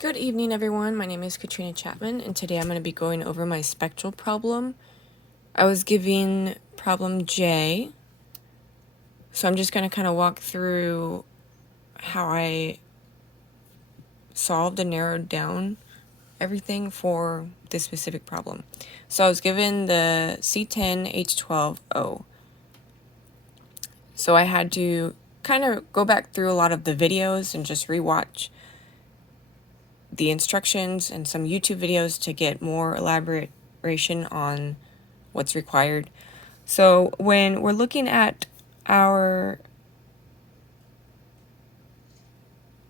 Good evening, everyone. My name is Katrina Chapman, and today I'm going to be going over my spectral problem. I was given problem J, so I'm just going to kind of walk through how I solved and narrowed down everything for this specific problem. So I was given the C10H12O. So I had to kind of go back through a lot of the videos and just rewatch the instructions and some YouTube videos to get more elaboration on what's required. So when we're looking at our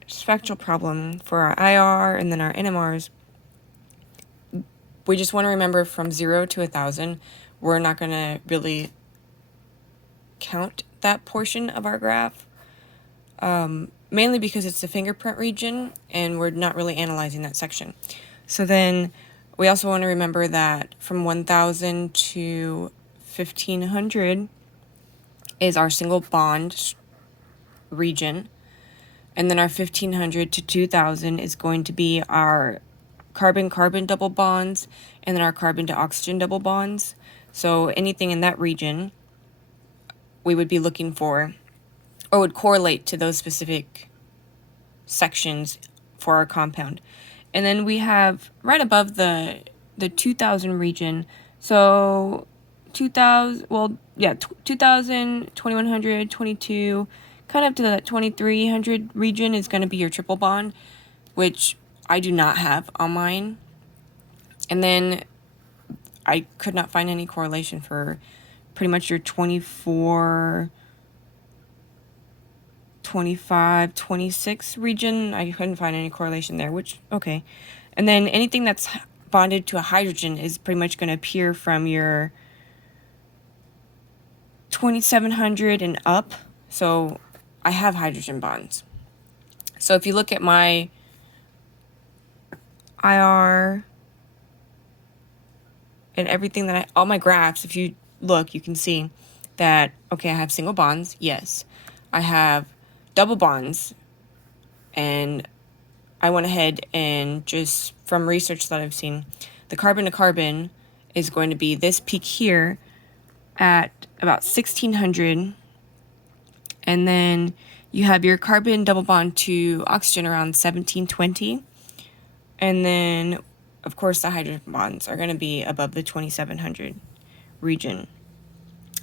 spectral problem for our IR and then our NMRs, we just want to remember from 0 to 1,000, we're not going to really count that portion of our graph, mainly because it's the fingerprint region and we're not really analyzing that section. So then we also want to remember that from 1,000 to 1,500 is our single bond region. And then our 1,500 to 2,000 is going to be our carbon-carbon double bonds and then our carbon to oxygen double bonds. So anything in that region we would be looking for or would correlate to those specific sections for our compound. And then we have right above the 2,000 region, so 2,000, 2,000, 2,100, 22, kind of to that 2,300 region is going to be your triple bond, which I do not have on mine. And then I could not find any correlation for pretty much your 24, 25, 26 region. I couldn't find any correlation there, which, okay. And then anything that's bonded to a hydrogen is pretty much going to appear from your 2,700 and up. So I have hydrogen bonds. So if you look at my IR and everything that all my graphs, if you look, you can see that, okay, I have single bonds. Yes. I have double bonds, and I went ahead and just from research that I've seen, the carbon to carbon is going to be this peak here at about 1,600, and then you have your carbon double bond to oxygen around 1,720, and then of course the hydrogen bonds are going to be above the 2,700 region.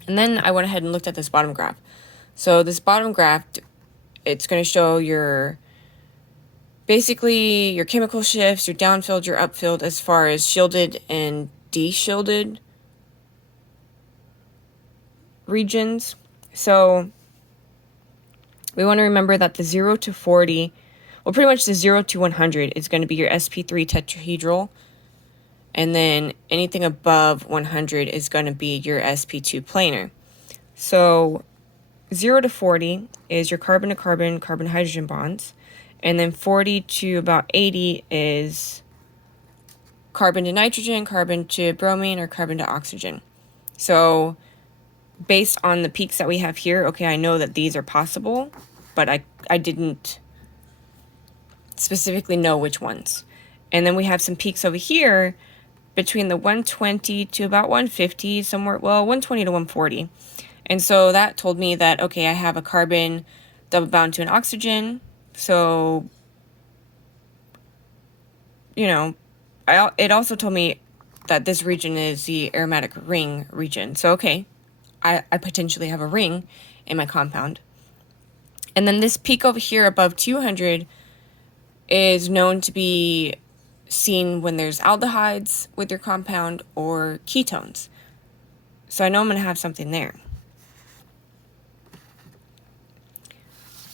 And then I went ahead and looked at this bottom graph. So this bottom graph, it's going to show basically your chemical shifts, your downfield, your upfield, as far as shielded and de-shielded regions. So we want to remember that the 0 to 40, well, pretty much the 0 to 100 is going to be your sp3 tetrahedral. And then anything above 100 is going to be your sp2 planar. So 0 to 40 is your carbon to carbon, carbon hydrogen bonds. And then 40 to about 80 is carbon to nitrogen, carbon to bromine, or carbon to oxygen. So based on the peaks that we have here, okay, I know that these are possible, but I didn't specifically know which ones. And then we have some peaks over here between the 120 to about 150, somewhere, well, 120 to 140. And so that told me that, okay, I have a carbon double bound to an oxygen. So, you know, it also told me that this region is the aromatic ring region. So, okay, I potentially have a ring in my compound. And then this peak over here above 200 is known to be seen when there's aldehydes with your compound or ketones. So I know I'm going to have something there.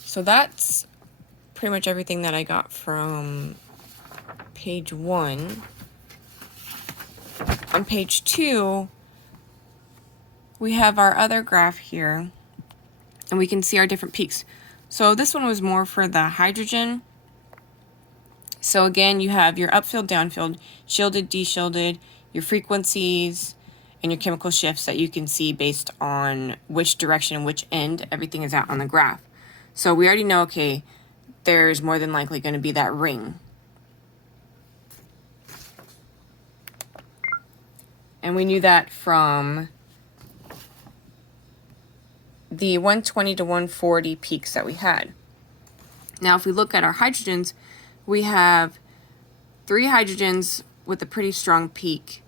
So that's pretty much everything that I got from page 1. On page 2, we have our other graph here, and we can see our different peaks. So this one was more for the hydrogen. So again, you have your upfield, downfield, shielded, de-shielded, your frequencies, and your chemical shifts that you can see based on which direction and which end everything is at on the graph. So we already know, okay, there's more than likely going to be that ring. And we knew that from the 120 to 140 peaks that we had. Now, if we look at our hydrogens, we have 3 hydrogens with a pretty strong peak.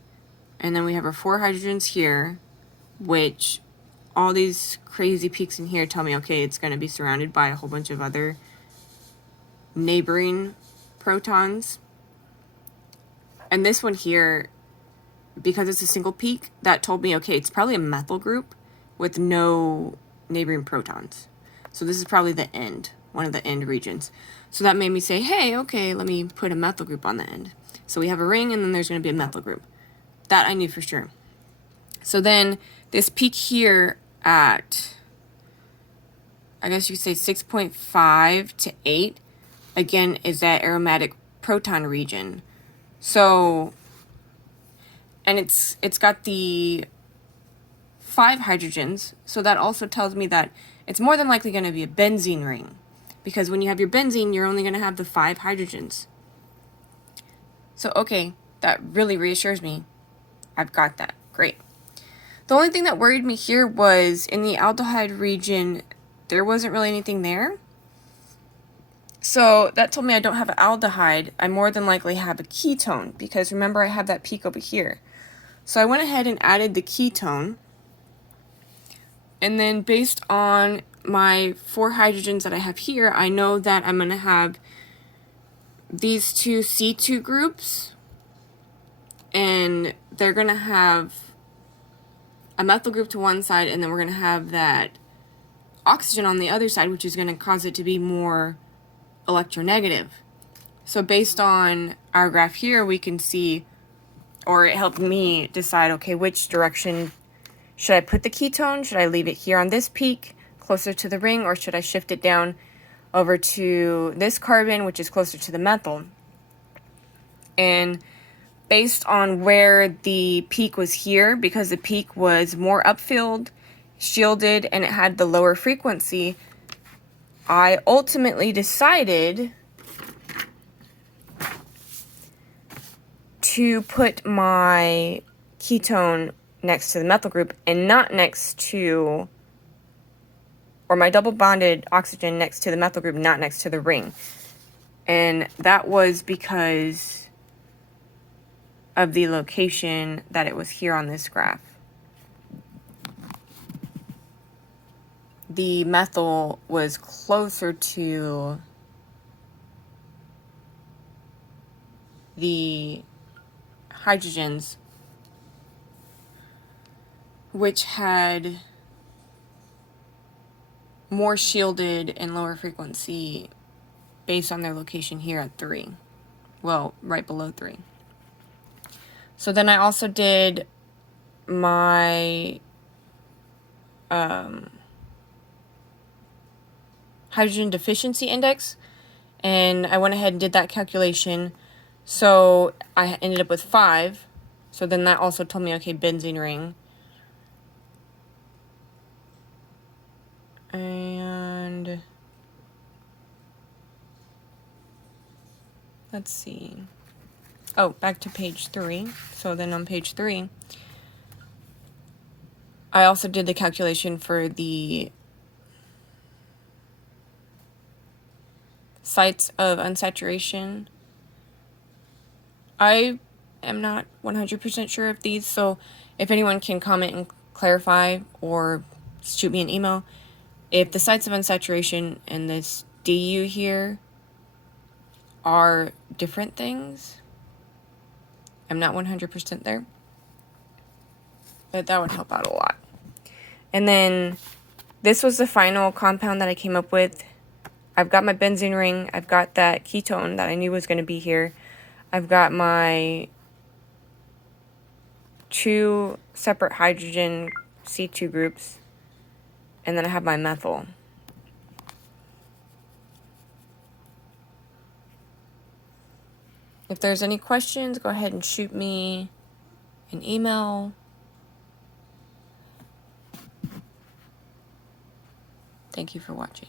And then we have our 4 hydrogens here, which all these crazy peaks in here tell me, okay, it's going to be surrounded by a whole bunch of other neighboring protons. And this one here, because it's a single peak, that told me, okay, it's probably a methyl group with no neighboring protons. So this is probably the end, one of the end regions. So that made me say, hey, okay, let me put a methyl group on the end. So we have a ring, and then there's going to be a methyl group. That I knew for sure. So then this peak here at, I guess you could say 6.5 to 8, again, is that aromatic proton region. So, and it's got the 5 hydrogens, so that also tells me that it's more than likely going to be a benzene ring, because when you have your benzene, you're only going to have the 5 hydrogens. So, okay, that really reassures me. I've got that. Great. The only thing that worried me here was in the aldehyde region, there wasn't really anything there. So that told me I don't have an aldehyde. I more than likely have a ketone, because remember I have that peak over here. So I went ahead and added the ketone. And then based on my 4 hydrogens that I have here, I know that I'm going to have these 2 C2 groups. And they're going to have a methyl group to one side, and then we're going to have that oxygen on the other side, which is going to cause it to be more electronegative. So based on our graph here, we can see, or it helped me decide, okay, which direction should I put the ketone? Should I leave it here on this peak, closer to the ring, or should I shift it down over to this carbon, which is closer to the methyl? And based on where the peak was here, because the peak was more upfilled, shielded, and it had the lower frequency, I ultimately decided to put my ketone next to the methyl group and not next to, or my double bonded oxygen next to the methyl group, not next to the ring. And that was because of the location that it was here on this graph. The methyl was closer to the hydrogens, which had more shielded and lower frequency based on their location here at 3. Well, right below 3. So then I also did my hydrogen deficiency index, and I went ahead and did that calculation. So I ended up with 5. So then that also told me, okay, benzene ring. And let's see. Oh, back to page 3. So then on page 3, I also did the calculation for the sites of unsaturation. I am not 100% sure of these, so if anyone can comment and clarify or shoot me an email, if the sites of unsaturation and this DU here are different things, I'm not 100% there, but that would help out a lot. And then this was the final compound that I came up with. I've got my benzene ring. I've got that ketone that I knew was going to be here. I've got my 2 separate hydrogen C2 groups. And then I have my methyl. If there's any questions, go ahead and shoot me an email. Thank you for watching.